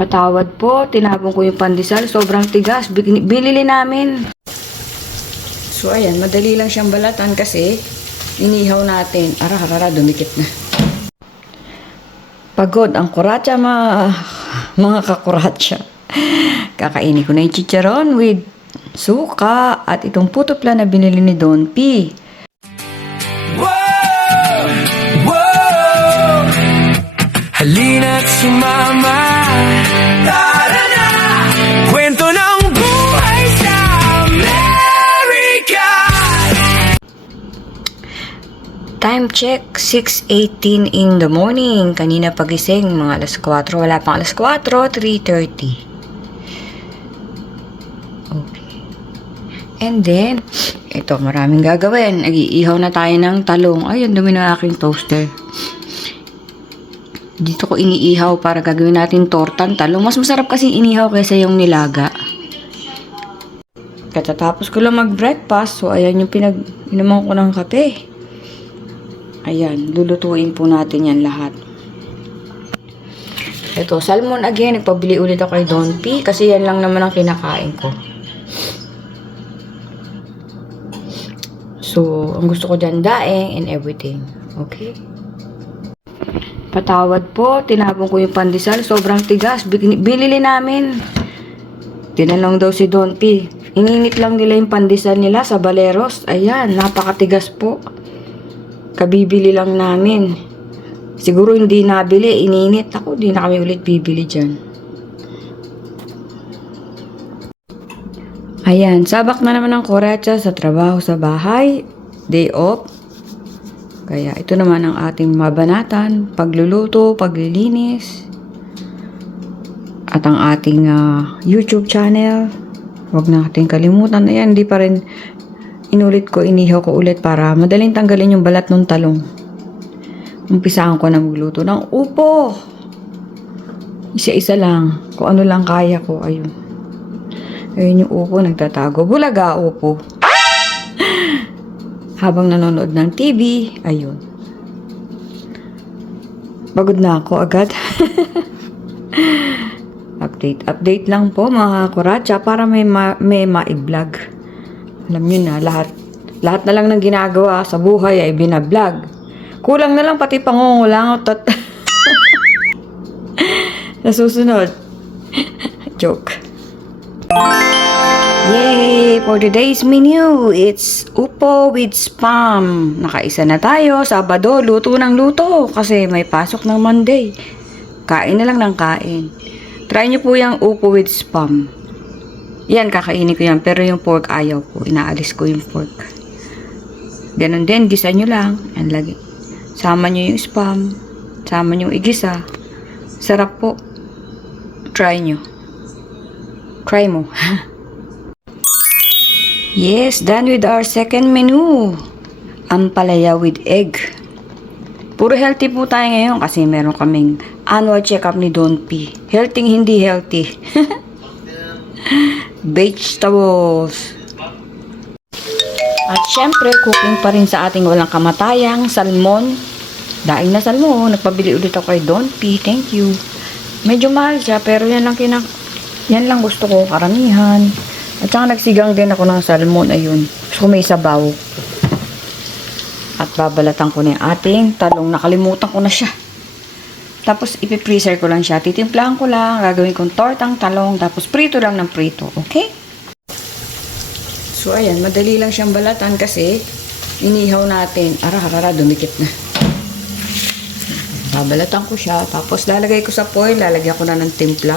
Patawad po, tinapon ko yung pandesal. Sobrang tigas. Binili namin. So, ayan. Madali lang siyang balatan kasi inihaw natin. Ara, dumikit na. Pagod ang kuratsa, mga kakuratsa. Kakainin ko na yung chicharon with suka at itong putopla na binili ni Don P. Halina't sumama, tara na, kwento ng buhay sa Amerika. Time check, 6:18 in the morning. Kanina pagising, mga alas 4. Wala pang alas 4, 3:30. Okay. And then, ito, maraming gagawin. Nag-iihaw na tayo ng talong. Ay, ang dumi na aking toaster. Dito ko iniihaw para gagawin natin tortang talong. Mas masarap kasi inihaw kaysa yung nilaga. Katatapos ko lang mag-breakfast. So, ayan yung pinag-inuman ko ng kape. Ayan, lulutuin po natin yan lahat. Ito, salmon again. Nagpabili ulit ako kay Don P. Kasi yan lang naman ang kinakain ko. So, ang gusto ko dyan, daeng and everything. Okay? Patawad po, tinapon ko yung pandesal. Sobrang tigas. Binili namin. Tinanong daw si Don P. Ininit lang nila yung pandesal nila sa Baleros. Ayan, napakatigas po. Kabibili lang namin. Siguro hindi nabili, ininit. Ako, di na kami ulit bibili dyan. Ayan, sabak na naman ang kuratsa sa trabaho sa bahay. Day off. Kaya ito naman ang ating mabanatan, pagluluto, paglilinis, at ang ating YouTube channel. Huwag natin kalimutan. Ayan, hindi pa rin inulit ko, inihaw ko ulit para madaling tanggalin yung balat ng talong. Umpisaan ko na magluto ng upo. Isa-isa lang. Kung ano lang kaya ko. Ayun. Ayun yung upo, nagtatago. Bulaga upo. Habang nanonood ng TV, ayun. Pagod na ako agad. Update lang po mga kuratsa para may ma-vlog. Alam nyo na, lahat na lang ng ginagawa sa buhay ay binablog. Kulang na lang pati pangungulangot at sa susunod. Joke. Yay! For today's menu, it's upo with spam. Nakaisa na tayo. Sabado, luto ng luto. Kasi may pasok ng Monday. Kain na lang ng kain. Try nyo po yung upo with spam. Yan, kakainin ko yan. Pero yung pork ayaw ko. Inaalis ko yung pork. Ganon din, gisa nyo lang. And lagi. Sama nyo yung spam. Sama nyo yung igisa. Sarap po. Try nyo. Try mo. Yes, done with our second menu. Ampalaya with egg. Puro healthy po tayo ngayon kasi meron kaming annual check-up ni Don P. Healthy, hindi healthy. Vegetables. At syempre, cooking pa rin sa ating walang kamatayang salmon. Daing na salmon. Nagpabili ulit ako kay Don P. Thank you. Medyo mahal siya pero yan lang gusto ko, karamihan. At saka nagsigang din ako ng salmon, ayun. So may sabaw. At babalatan ko na yung ating talong. Nakalimutan ko na siya. Tapos ipipreser ko lang siya. Titimplahan ko lang. Gagawin kong tortang talong. Tapos prito lang ng prito. Okay? So ayan, madali lang siyang balatan kasi inihaw natin. Ara, dumikit na. Babalatan ko siya. Tapos lalagay ko sa foil. Lalagyan ko na ng timpla.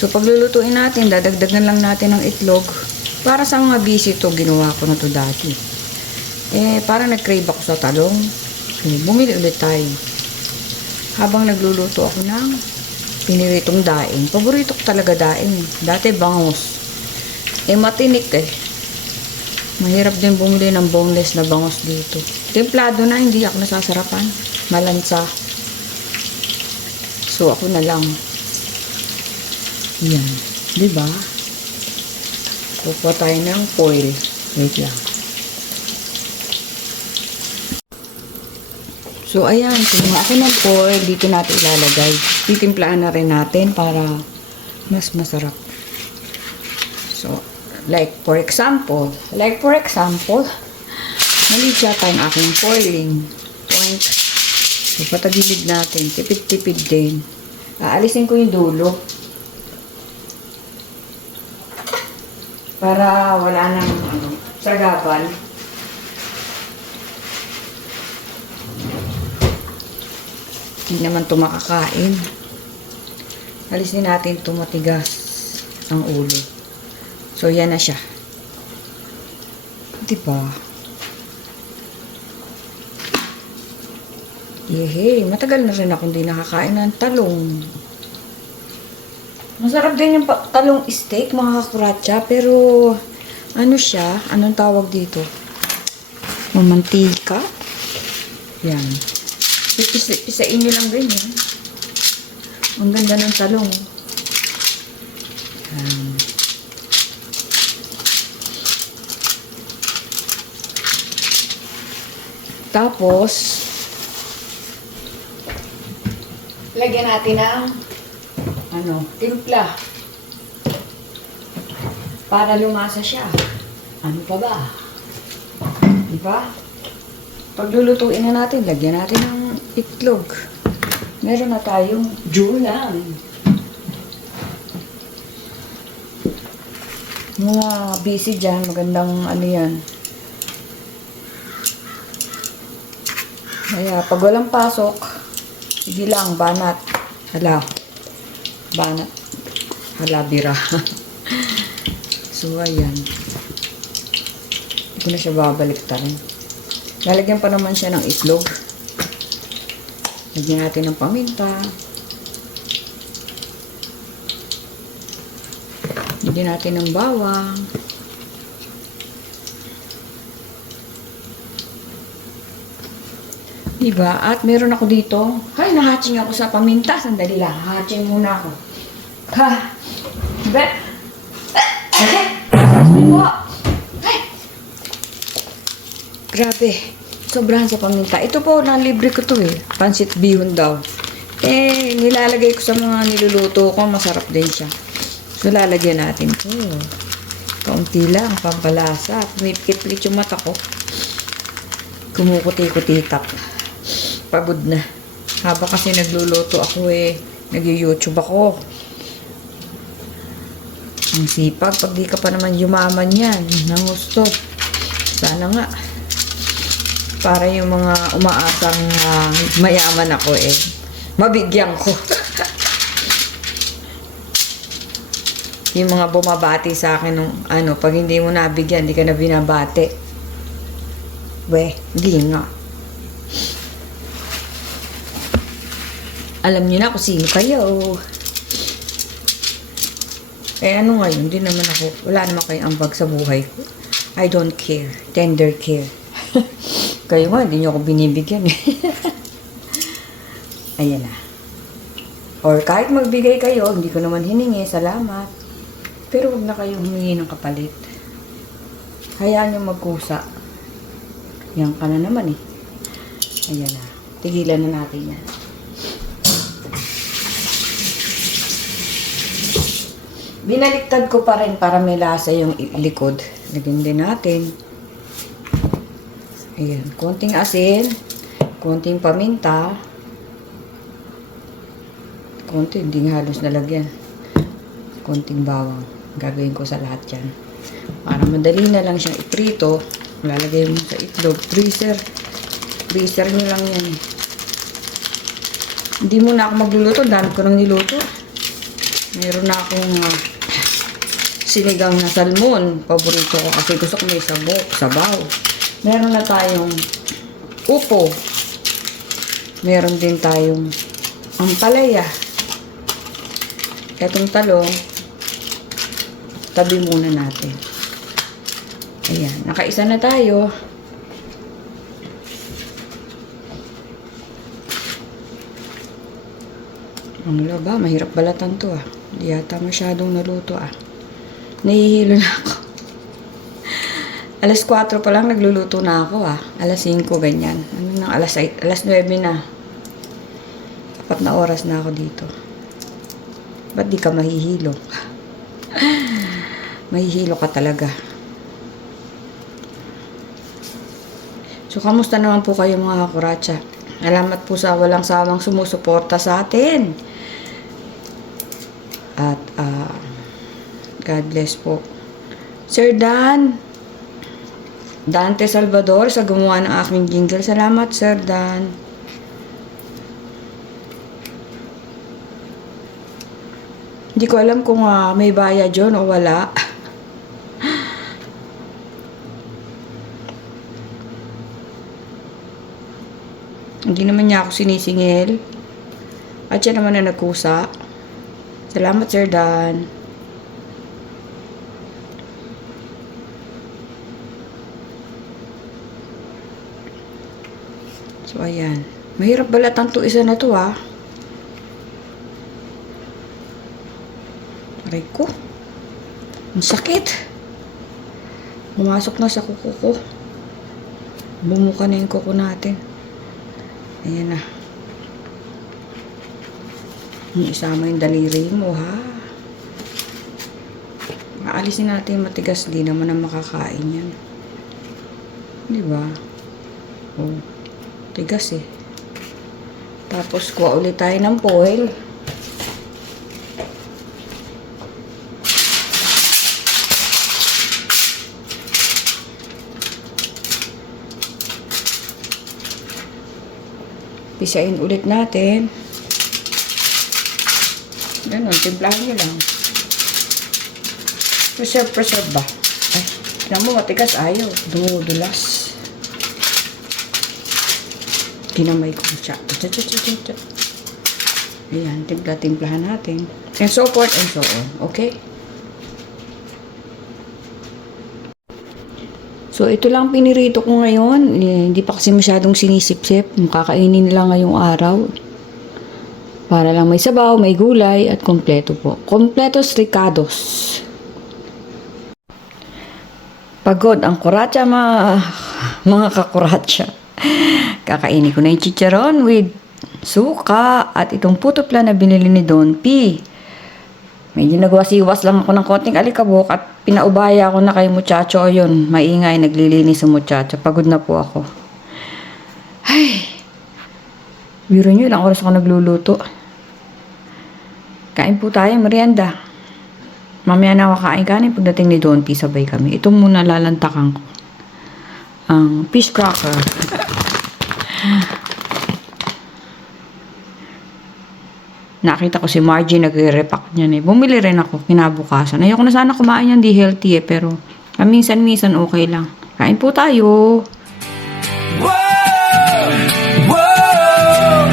So, paglulutuin natin, dadagdagan lang natin ng itlog. Para sa mga busy to, ginawa ko na to dati. Parang nag-crave ako sa talong. So, bumili ulit tayo. Habang nagluluto ako ng piniritong daing. Paborito ko talaga daing. Dati bangos. Matinik eh. Mahirap din bumili ng boneless na bangos dito. Templado na, hindi ako nasasarapan. Malansa. So, ako na lang. Yan. Diba? Kukuha tayo ng foil. Wait lang. So, ayan. Kumuha ako ng foil. Dito natin ilalagay. titimplahan na rin natin para mas masarap. So, like for example, mali yata yung aking foiling point. So, patagilid natin. Tipid-tipid din. Aalisin ko yung dulo. Para wala nang sagabal. Hindi naman ito makakain. Alisin natin ito matigas ang ulo. So, yan na siya. Diba? Yehe, matagal na rin ako hindi nakakain ng talong. Masarap din yung talong steak, mga kakuratsa. Pero, ano siya? Anong tawag dito? Mamantika? Yan. Pisain nyo lang ganyan. Ang ganda ng talong. Yan. Tapos, lagyan natin ng timpla. Para lumasa siya. Ano pa ba? Diba? Paglulutuin na natin, lagyan natin ng itlog. Meron na tayong julang. Mga busy dyan, magandang ano yan. Kaya pag walang pasok, sige lang, banat. Hala. Banat. Hala, bira. So, ayan. Hindi ko na siya babalik rin. Lalagyan pa naman siya ng itlog. Lagyan natin ng paminta. Lagyan natin ng bawang. Diba? At meron ako dito. Ay, nahatching ako sa paminta. Sandali lang. Hatching muna ako. Ha! Diba? Okay. Grabe. Sobrahan sa paminta. Ito po, nalibre ko to eh. Pansit bihon daw. Eh, nilalagay ko sa mga niluluto ko. Masarap din siya. So, lalagyan natin to. Kaunti lang. Pampalasa. May pikit-pikit yung mata ko. Kumukuti-kuti-tap. Pagod na. Haba kasi nagluluto ako eh. Nag-YouTube ako. Ang sipag. Pag di ka pa naman yumaman yan. Nang gusto. Sana nga. Para yung mga umaasang mayaman ako eh. Mabigyan ko. Yung mga bumabati sa akin nung pag hindi mo nabigyan, hindi ka na binabati. We, hindi nga. Alam niyo na kung sino kayo. Eh ano ngayon, hindi naman ako, wala naman kayong ambag sa buhay ko. I don't care. Tender care. Kayo nga, hindi niyo ako binibigyan eh. Ayan na. Or kahit magbigay kayo, hindi ko naman hiningi, salamat. Pero huwag na kayo humingi ng kapalit. Hayaan niyo magkusa. Yan ka na naman eh. Ayan na. Tigilan na natin yan. Binaliktad ko pa rin para may lasa yung likod. Lagyan din natin. Ayan. Konting asin. Konting paminta. Konti, hindi nga halos nalagyan. Konting bawang. Gagawin ko sa lahat yan. Para madali na lang siyang iprito. Lalagay mo sa itlog. Freezer. Freezer nyo lang yan. Hindi mo na ako magluluto. Dami ko nang niluto. Meron na akong sinigang na salmon. Paborito ko kasi gusto ko may sabaw. Meron na tayong upo. Meron din tayong ampalaya. Etong talong, tabi muna natin. Ayan, nakaisa na tayo. Ang laba, mahirap balatan to ah. Hindi yata masyadong naluto ah. Nahihilo na ako. Alas 4 pa lang nagluluto na ako ah. Alas 5 ganyan. Ano nang alas 9 na. 4 na oras na ako dito. Ba't di ka mahihilo? Mahihilo ka talaga. So, kamusta naman po kayo mga kakuratsa? Salamat po sa walang sawang sumusuporta sa atin. At, God bless po. Sir Dante Salvador sa gumawa ng aking jingle. Salamat, Sir Dan. Hindi ko alam kung may bayad yun o wala. Hindi naman niya ako sinisingil. At siya naman na nagkusa. Salamat, Sir Dan. So, ayan. Mahirap balatan to isa na to, Aray ko. Ang sakit. Pumasok na sa kuko ko. Bumuka na yung kuko natin. Ayan na. Isama yung daliri mo, Aalisin natin yung matigas. Di naman na makakain yan. Di ba? Oh. Tigas eh. Tapos kuha ulit tayo ng foil. Pisain ulit natin. Ganun, timplahan nyo lang. Preserve ba? Ay, tignan mo, matigas ayaw. Dumudulas. Kinamay ko siya. Ayan, timplahan natin. And so forth and so on. Okay? So, ito lang pinirito ko ngayon. Hindi pa kasi masyadong sinisip-sip. Kakainin nila ngayong araw. Para lang may sabaw, may gulay, at kompleto po. Kompletos ricados. Pagod ang kuratsa, mga kakuratsa. Kakainin ko na yung chicharon with suka at itong putopla na binili ni Don P. Medyo nagwasiwas lang ako ng konting alikabok at pinaubaya ako na kay muchacho. Yun, maingay, naglilinis ang muchacho. Pagod na po ako. Ay, biro nyo, ilang oras ako nagluluto. Kain po tayo, merienda. Mamaya na kakain kanin pagdating ni Don P, sabay kami. Ito muna lalantakan ko. Ang fish cracker. Nakita ko si Margie nagre-repack niyan eh. Bumili rin ako kinabukasan. Ayoko na sana kumain yan, di healthy eh. Pero minsan-minsan okay lang. Kain po tayo. Whoa, whoa.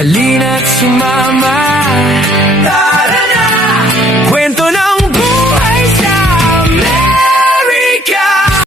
Halina't sumama